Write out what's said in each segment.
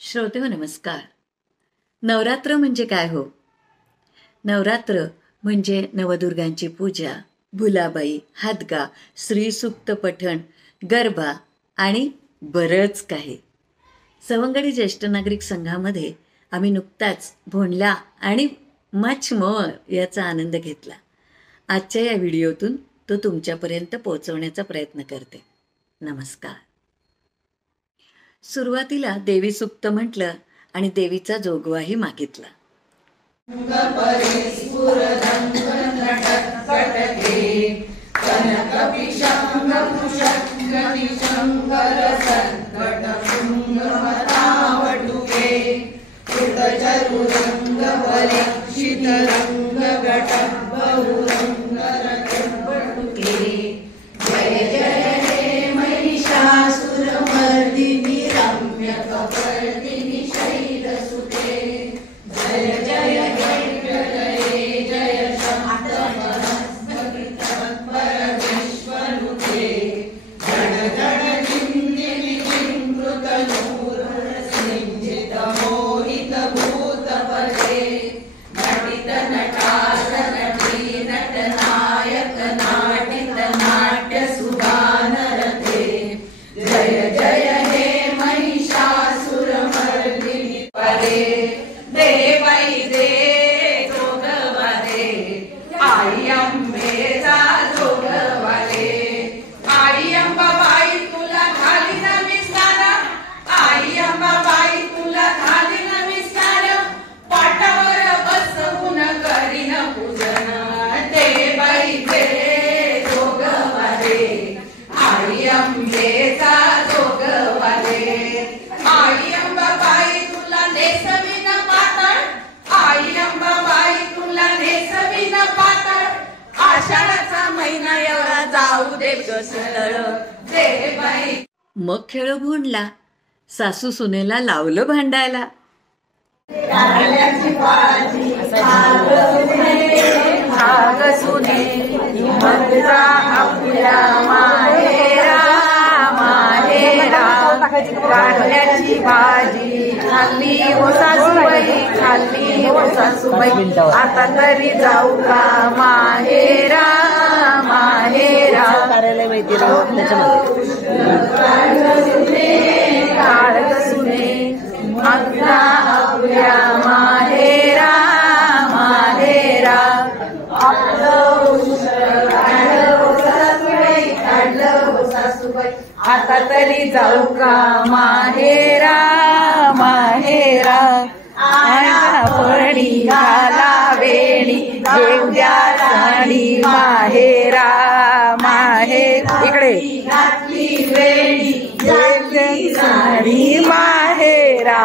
श्रोते हो नमस्कार. नवरात्र म्हणजे काय हो? नवरात्र म्हणजे नवदुर्गांची पूजा, भुलाबाई, हादगा, श्रीसूक्त पठण, गरबा आणि बरंच काही. सवंगडी ज्येष्ठ नागरिक संघामध्ये आम्ही नुकताच भोंडला आणि मच मोर याचा आनंद घेतला. आजच्या या व्हिडिओतून तो तुमच्यापर्यंत पोहोचवण्याचा प्रयत्न करते. नमस्कार. सुरुवातीला देवी सुक्त म्हटलं आणि देवीचा जोगवाही मागितला. मग खेळ भोंडला. सासू सुनेला लावलं भांडायला. कारल्याची भाजी खाल्ली हो सासूबाई, खाल्ली हो सासूबाई, आता तरी जाऊ का माहेरा माहेरा. काळ सुने आपला आपल्या माहेरा माहेरा. आता तरी जाऊ का माहेरा माहेरा. आणा पडी घाला वेणी, घेऊ द्या साडी माहेरा माहेर. इकडे घातली वेणी, घातली साडी माहेरा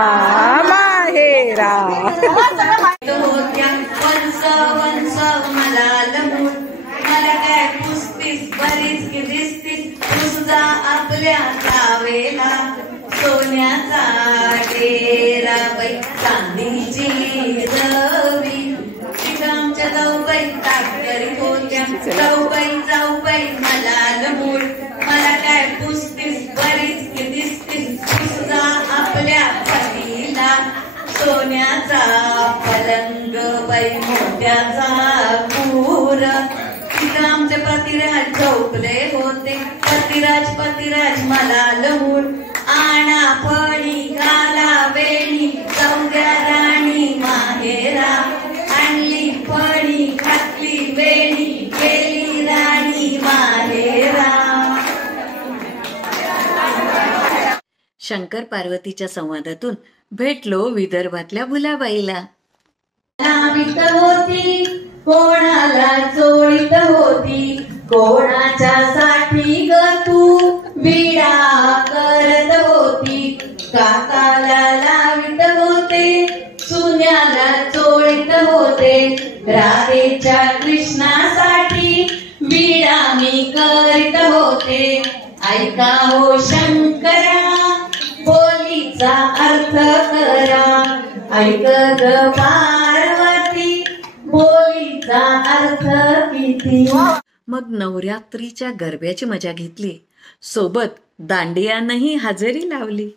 माहेरा. वंस वंस मला लमून, मला काय पुसतीस बरीच की दिसतीस, तुझा आपल्या जावेला सोन्याचा डेरा बाई, चांदीची रवी. तिथं आमच्या जाऊबाई ताक करीत होत्या. जाऊबाई मला लमून, मला काय पुसतीस बरीच की दिसतीस, तुझा आपल्या पतीला सोन्याचा पलंग बाई, मोत्याचा पूर. तिथं आमचे पतिराज झोपले होते. पतिराज मला लमून, आणा पडी घाला वेणी, जाऊ द्या राणी माहेरा. आणली पडी घातली वेणी, गेली राणी माहेरा. शंकर पार्वतीच्या संवादातून भेटलो विदर्भातल्या भुलाबाईला. लावित होती कोणाला चोळीत होती, कोणाच्या साठी ग तू विडा करत होती. काकाला लावित होते, सुन्याला चोळीत होते, राधेच्या कृष्णासाठी विडा मी करीत होते. ऐका हो शंकरा, बोलीचा अर्थ करा. ऐक ग पार्वती, बोलीचा अर्थ किती. मग नवरात्रीच्या गरब्याची मजा घेतली. सोबत दांडियानंही हजेरी लावली.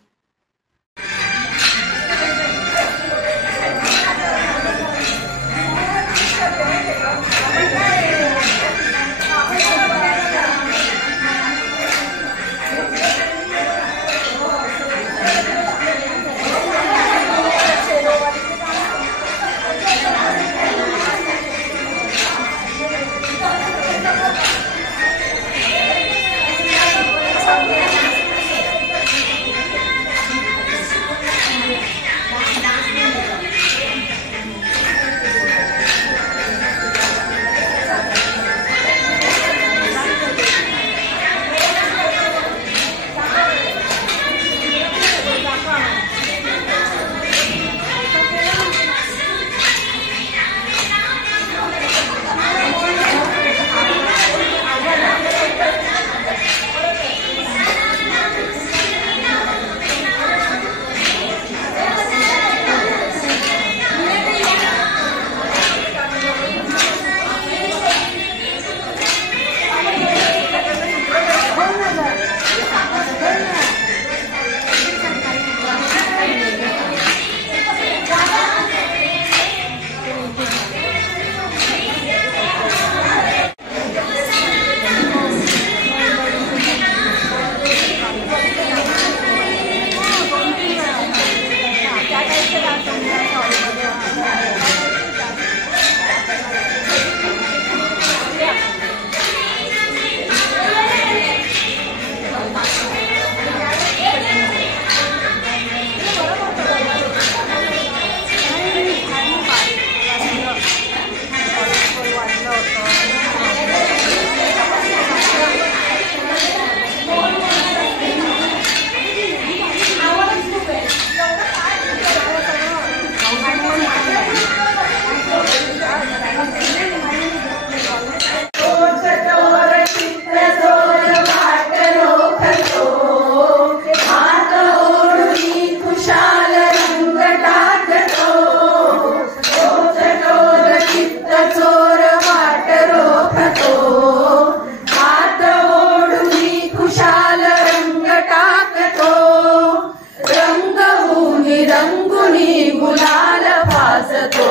रंगुनी गुलाल फासतो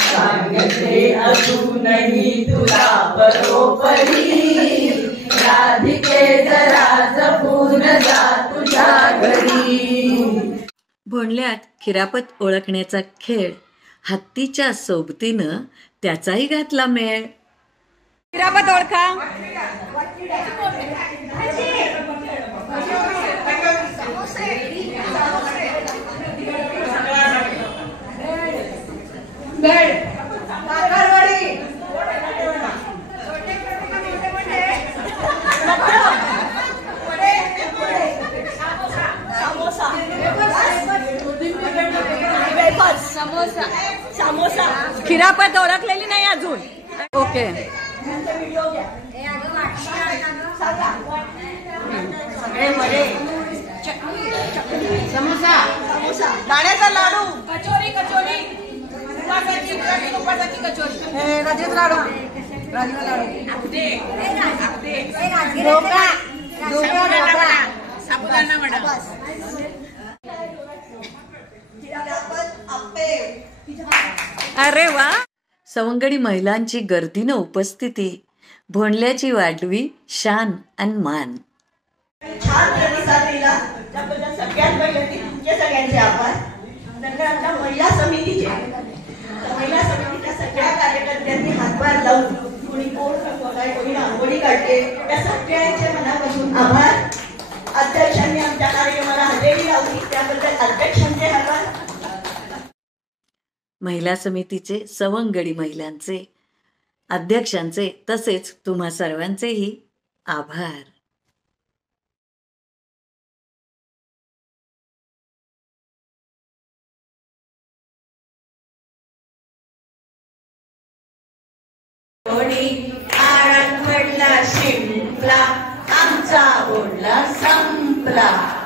सांगते अजूनही तुला बरोबरी राधिके जरा जपून जा तुझ्या घरी। भोंडल्यात खिरापत ओळखण्याचा खेळ हत्तीच्या सोबतीनं त्याचाही घातला मेळ। खिरापत ओळखा। खिरापत ओळखलेली नाही अजून। ओके समोसा दाण्याचा लाडू कचोरी कचोरी तुपाची कचोरी राजगिरा लाडू साबुदाणा वडा अरे वा। सवंगडी महिलांची गर्दीनं उपस्थिती भोंडल्याची वाढवी शान आणि मान। छान प्रतिसाद दिला त्याबद्दल सगळ्यात पहिले तुमचे सगळ्यांचे आभार। नंतर आमच्या महिला समितीच्या सगळ्या कार्यकर्त्यांनी हातभार लावून कोणी कोण करतोय कोणी रांगोळी काढते त्या सगळ्यांचे मनापासून आभार। अध्यक्षांनी आमच्या कार्यक्रमाला हजेरी लावली त्याबद्दल अध्यक्षांचे आभार। महिला समितीचे सवंगडी महिलांचे अध्यक्षांचे तसेच तुम्हा सर्वांचेही आभार। आळंदला शिंपला आमचा ओढला संपला।